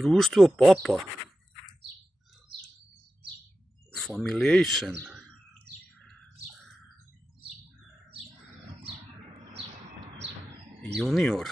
Društvo papa. Familiation. Junior.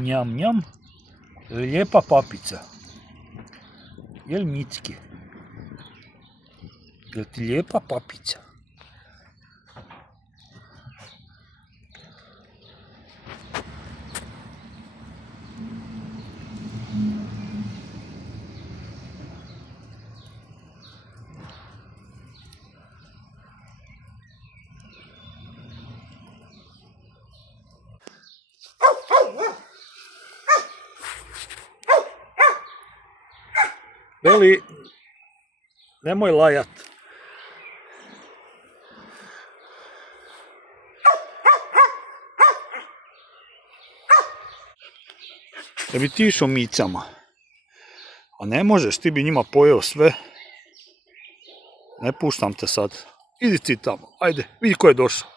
Njam, njam. Lijepa papica. Jel Micki? Jel ti lijepa papica? Beli, nemoj lajat. Da bi ti išao micama. A ne možeš, ti bi njima pojeo sve. Ne puštam te sad. Idi ti tamo, ajde, vidi ko je došao.